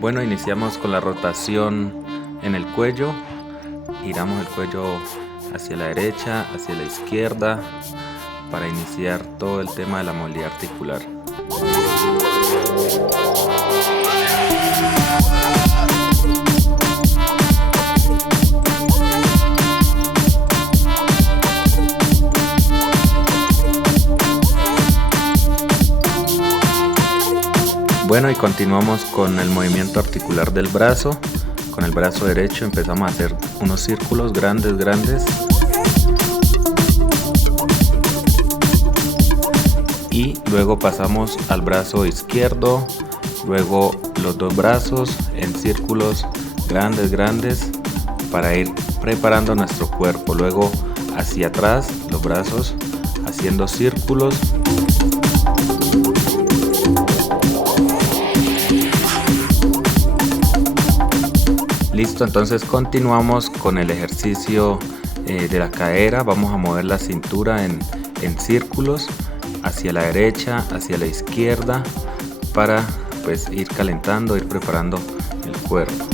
Bueno, iniciamos con la rotación en el cuello. Giramos el cuello hacia la derecha, hacia la izquierda, para iniciar todo el tema de la movilidad articular. Bueno, y continuamos con el movimiento articular del brazo. Con el brazo derecho empezamos a hacer unos círculos grandes. Y luego pasamos al brazo izquierdo, luego los dos brazos en círculos grandes para ir preparando nuestro cuerpo. Luego hacia atrás, los brazos haciendo círculos. Listo, entonces continuamos con el ejercicio de la cadera. Vamos a mover la cintura en círculos hacia la derecha, hacia la izquierda, para pues ir calentando, ir preparando el cuerpo.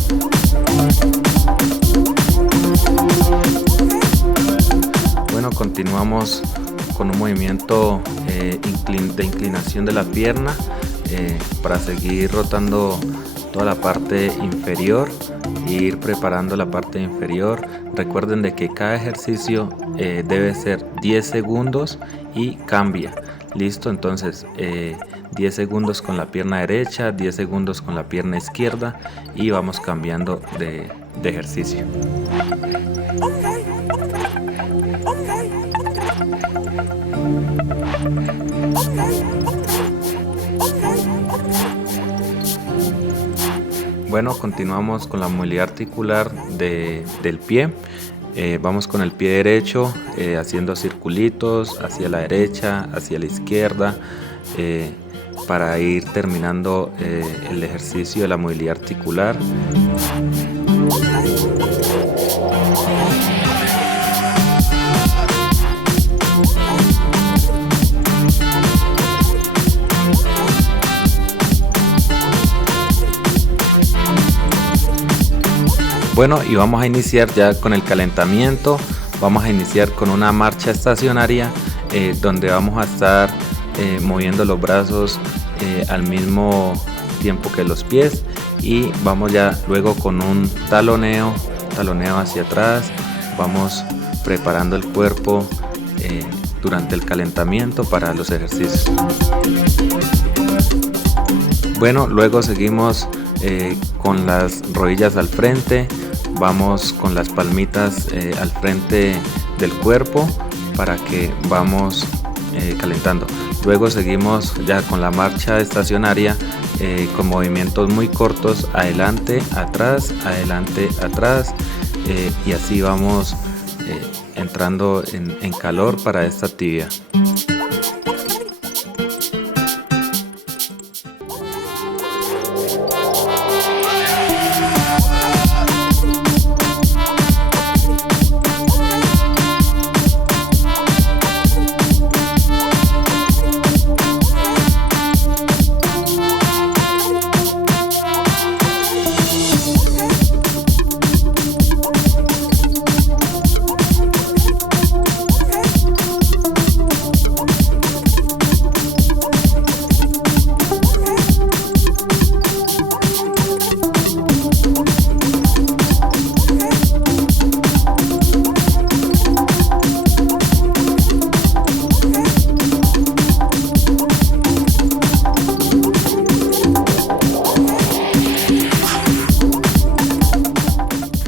Bueno, continuamos con un movimiento de inclinación de la pierna para seguir rotando toda la parte inferior e ir preparando la parte inferior. Recuerden de que cada ejercicio debe ser 10 segundos y cambia. Listo, entonces 10 segundos con la pierna derecha, 10 segundos con la pierna izquierda y vamos cambiando de ejercicio. Bueno, continuamos con la movilidad articular del pie. Vamos con el pie derecho haciendo circulitos hacia la derecha, hacia la izquierda, para ir terminando el ejercicio de la movilidad articular. Bueno, y vamos a iniciar ya con el calentamiento. Vamos a iniciar con una marcha estacionaria donde vamos a estar moviendo los brazos al mismo tiempo que los pies, y vamos ya luego con un taloneo hacia atrás. Vamos preparando el cuerpo durante el calentamiento para los ejercicios. Bueno, luego seguimos con las rodillas al frente. Vamos con las palmitas al frente del cuerpo para que vamos calentando. Luego seguimos ya con la marcha estacionaria con movimientos muy cortos, adelante, atrás, y así vamos entrando en calor para esta actividad.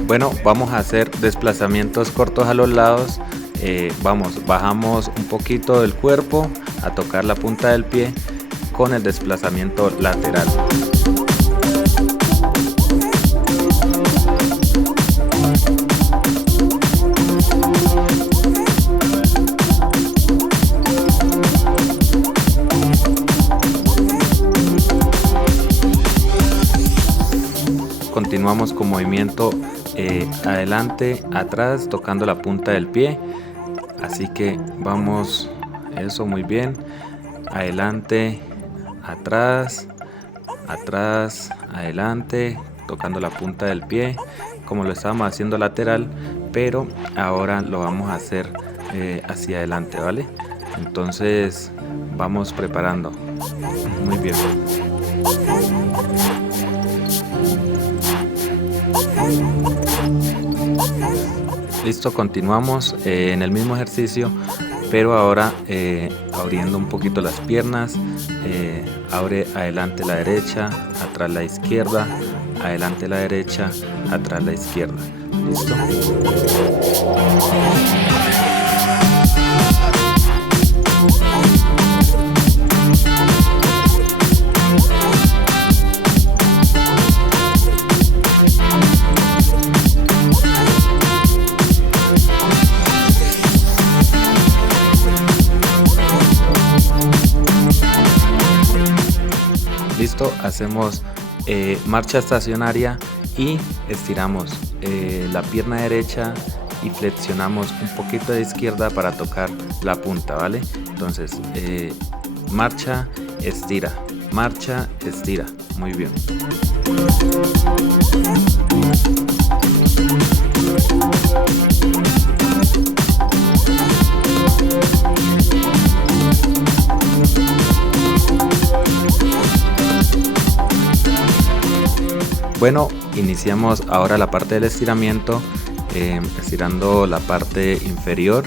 Bueno, vamos a hacer desplazamientos cortos a los lados. Bajamos un poquito del cuerpo a tocar la punta del pie con el desplazamiento lateral. Continuamos con movimiento adelante, atrás, tocando la punta del pie. Así que vamos, eso, muy bien. Adelante, atrás, atrás, adelante, tocando la punta del pie, como lo estábamos haciendo lateral, pero ahora lo vamos a hacer hacia adelante, ¿vale? Entonces vamos preparando. Muy bien. Listo, continuamos en el mismo ejercicio, pero ahora abriendo un poquito las piernas. Abre adelante la derecha, atrás la izquierda, adelante la derecha, atrás la izquierda. ¿Listo? Listo, hacemos marcha estacionaria y estiramos la pierna derecha y flexionamos un poquito de izquierda para tocar la punta, ¿vale? Entonces, marcha, estira, marcha, estira. Muy bien. Bueno, iniciamos ahora la parte del estiramiento, estirando la parte inferior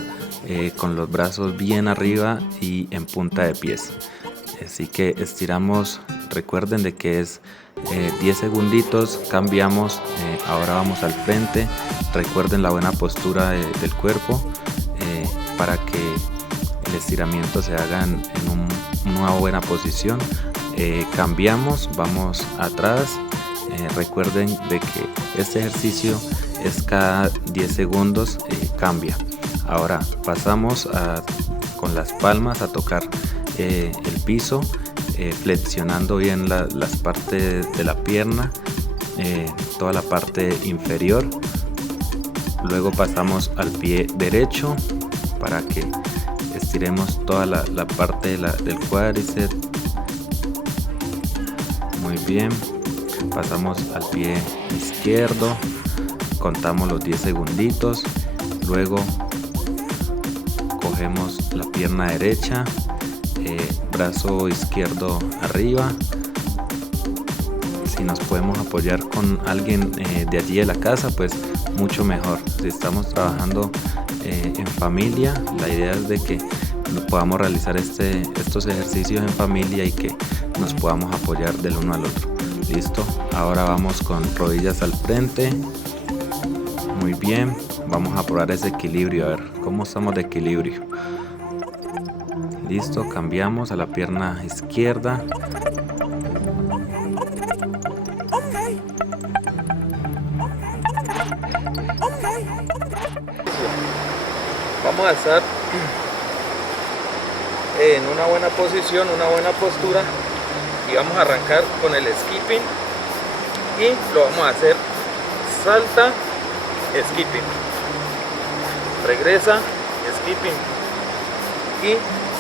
con los brazos bien arriba y en punta de pies. Así que estiramos, recuerden de que es 10 segunditos, cambiamos, ahora vamos al frente. Recuerden la buena postura del cuerpo para que el estiramiento se haga en una buena posición. Cambiamos, vamos atrás. Recuerden de que este ejercicio es cada 10 segundos, cambia. Ahora pasamos con las palmas a tocar el piso, flexionando bien las partes de la pierna, toda la parte inferior. Luego pasamos al pie derecho para que estiremos toda la parte del cuádriceps. Muy bien. Pasamos al pie izquierdo, contamos los 10 segunditos, luego cogemos la pierna derecha, brazo izquierdo arriba. Si nos podemos apoyar con alguien de allí de la casa, pues mucho mejor. Si estamos trabajando en familia, la idea es de que podamos realizar estos ejercicios en familia y que nos podamos apoyar del uno al otro. Listo, ahora vamos con rodillas al frente. Muy bien, vamos a probar ese equilibrio, a ver cómo estamos de equilibrio. Listo, cambiamos a la pierna izquierda. Vamos a estar en una buena posición, una buena postura. Y vamos a arrancar con el skipping y lo vamos a hacer salta, skipping, regresa, skipping y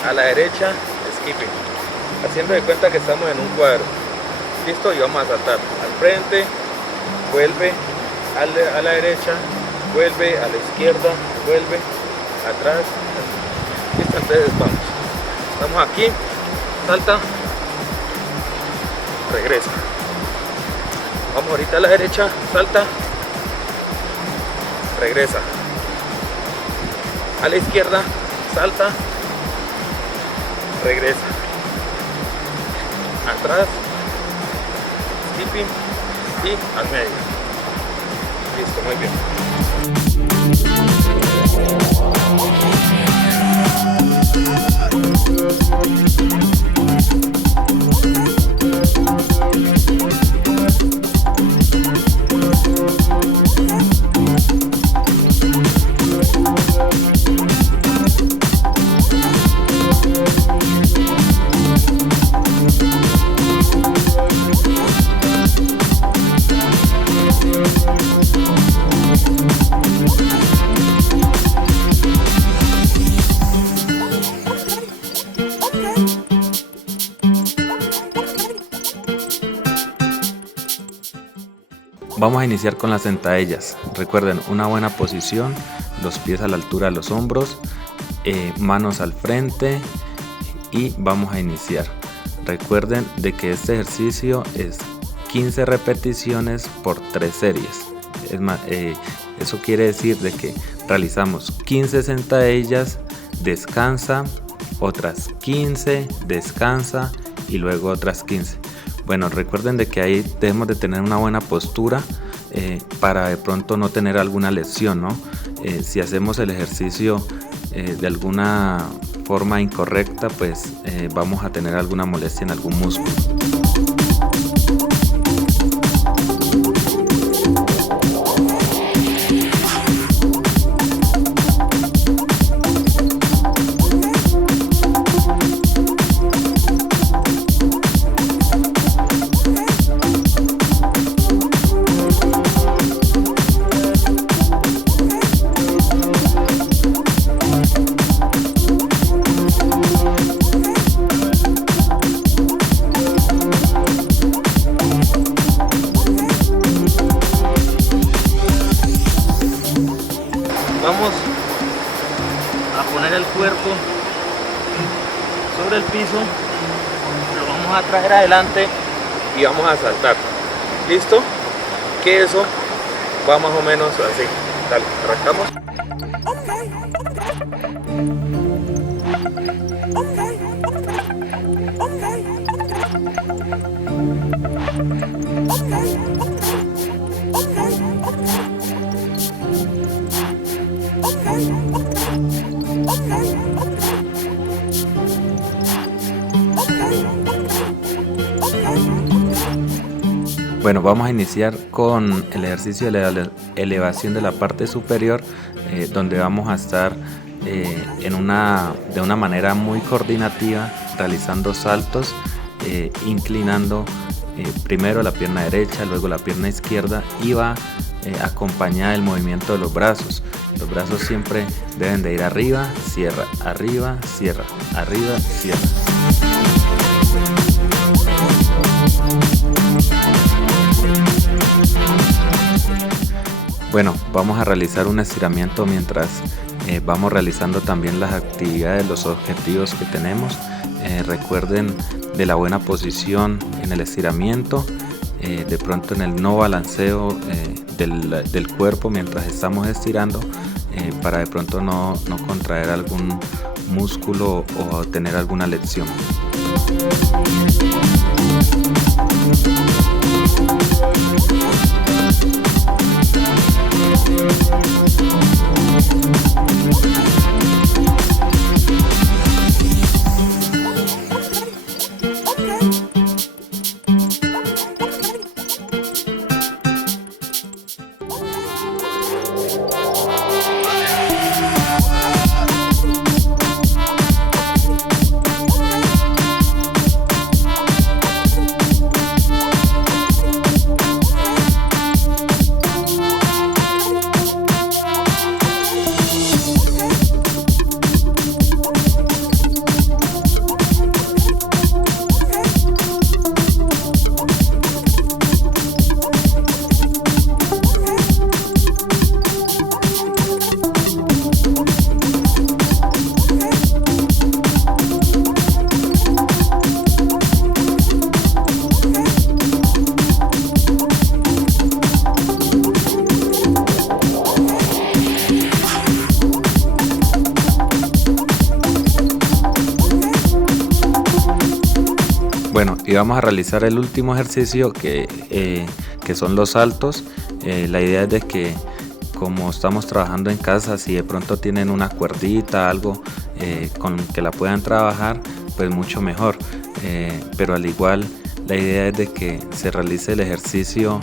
a la derecha, skipping, haciendo de cuenta que estamos en un cuadro. Listo, y vamos a saltar al frente, vuelve a la derecha, vuelve a la izquierda, vuelve atrás. Listo, entonces vamos aquí, salta, regresa. Vamos ahorita a la derecha, salta, regresa. A la izquierda, salta, regresa. Atrás, skipping y al medio. Listo, muy bien. Vamos a iniciar con las sentadillas. Recuerden, una buena posición, los pies a la altura de los hombros, manos al frente y vamos a iniciar. Recuerden de que este ejercicio es 15 repeticiones por 3 series. Es más, eso quiere decir de que realizamos 15 sentadillas, descansa, otras 15, descansa y luego otras 15. Bueno, recuerden de que ahí debemos de tener una buena postura para de pronto no tener alguna lesión, ¿no? Si hacemos el ejercicio de alguna forma incorrecta, pues vamos a tener alguna molestia en algún músculo. Vamos a poner el cuerpo sobre el piso, lo vamos a traer adelante y vamos a saltar. ¿Listo? Que eso va más o menos así. Dale, arrancamos. Bueno, vamos a iniciar con el ejercicio de la elevación de la parte superior, donde vamos a estar de una manera muy coordinativa, realizando saltos, inclinando primero la pierna derecha, luego la pierna izquierda, y va acompañada del movimiento de los brazos. Los brazos siempre deben de ir arriba, cierra, arriba, cierra, arriba, cierra. Bueno, vamos a realizar un estiramiento mientras vamos realizando también las actividades, los objetivos que tenemos. Recuerden de la buena posición en el estiramiento, de pronto en el no balanceo del cuerpo mientras estamos estirando, para de pronto no contraer algún músculo o tener alguna lesión. Bueno, y vamos a realizar el último ejercicio que son los saltos. La idea es de que, como estamos trabajando en casa, si de pronto tienen una cuerdita, algo con que la puedan trabajar, pues mucho mejor. Pero al igual, la idea es de que se realice el ejercicio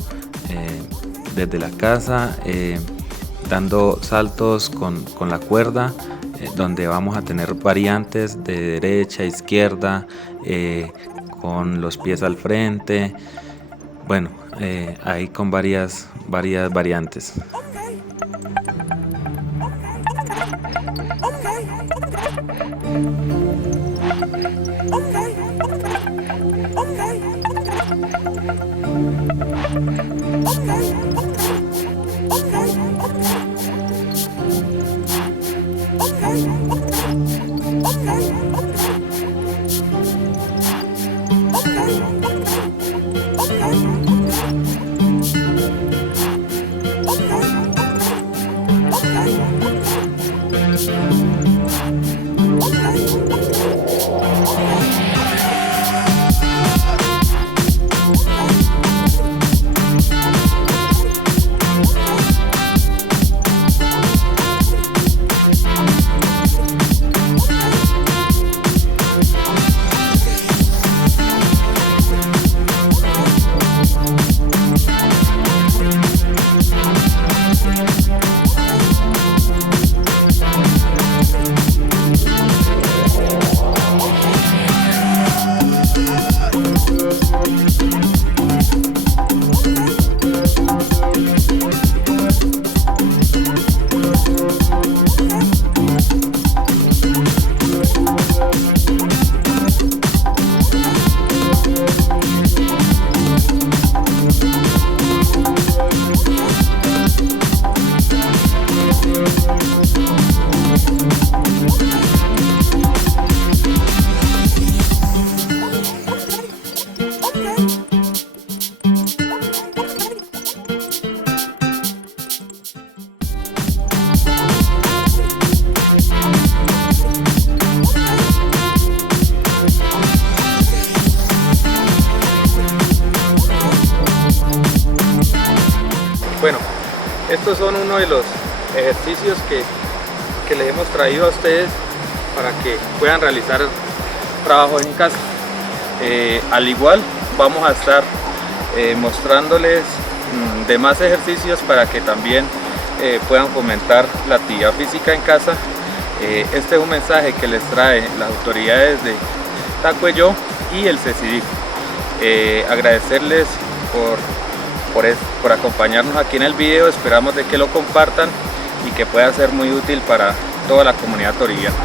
desde la casa, dando saltos con la cuerda, donde vamos a tener variantes de derecha, izquierda, con los pies al frente. Bueno, ahí con varias variantes. Okay. Bueno, estos son uno de los ejercicios que les hemos traído a ustedes para que puedan realizar trabajos en casa. Al igual vamos a estar mostrándoles demás ejercicios para que también puedan fomentar la actividad física en casa. Este es un mensaje que les trae las autoridades de Tacuello y el CECIDIC. Agradecerles por acompañarnos aquí en el video. Esperamos de que lo compartan y que pueda ser muy útil para toda la comunidad toriguiana.